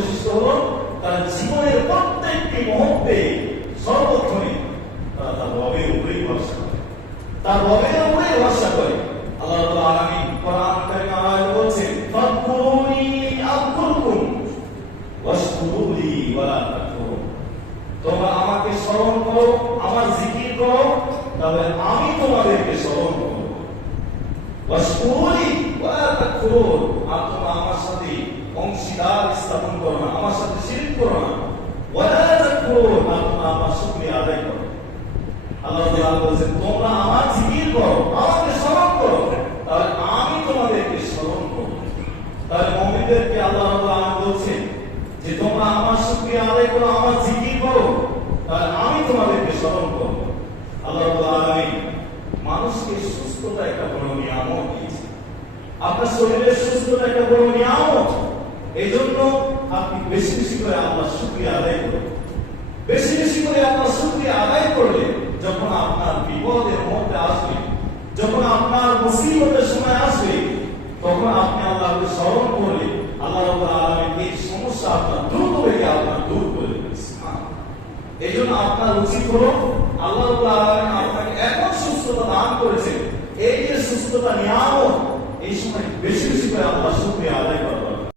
বৈশিষ্ট্য হলো তারা জীবনের প্রত্যেকটি মুহূর্তে সর্বক্ষণে তারা তার রবের উপরেই ভরসা করে, তার রবের উপরেই ভরসা করে। আল্লাহ রাব্বুল আলামিন কোরআন কারীমে আয়াত বলছেন, ফাকুরুনি আযকুরকুম ওয়াশকুরুলি ওয়ালা তাকফুরুন। তোমরা আমাকে স্মরণ করো, আমার জিকির করো, তবে আমি তোমাদেরকে স্মরণ করব। ওয়াশকুরুলি ওয়ালা তাকফুরুন, আর তোমরা আমার সাথে অংশীদার স্থাপন করো না, আমার সাথে শিরক করো না। ওয়ালা তাকফুরুন, আর তোমরা আমার শুকরিয়া আদায় করো। আল্লাহ তাআলা বলেন, তোমরা আমার জিকির করো, আমাকে স্মরণ করো, তাহলে আমি তোমাদেরকে স্মরণ করব। তাহলে মুমিনদেরকে আল্লাহ রাব্বুল আলামিন বলছেন যে তোমরা আমার শুকরিয়া আদায় করো, আমার জিকির করো, তাহলে আমি তোমাদেরকে স্মরণ করব। আল্লাহ রাব্বুল আলামিন মানুষকে সুস্থতা একটা বড় নিয়ামত দিয়েছে। আপনার শরীরের সুস্থতা একটা বড় নিয়ামত। এইজন্য আপনি বেশি বেশি করে আল্লাহর শুকরিয়া আদায় করুন। বেশি বেশি করে আল্লাহর শুকরিয়া আদায় করলে যখন আপনার বিপদের মধ্যে আসবে, যখন আপনার মুসিবতের সময় আসবে, তখন আপনি আল্লাহকে স্মরণ করলে আল্লাহ রাব্বুল আলামিন এই সমস্যা আপনার দ্রুত বেগে আপনার দূর করে দেবেন। এই জন্য আপনার উচিত হলো আল্লাহ রাব্বুল আলামিন আপনাকে এমন সুস্থতা দান করেছেন, এই যে সুস্থতা নিয়ামত, এই সময় বেশি বেশি করে আল্লাহ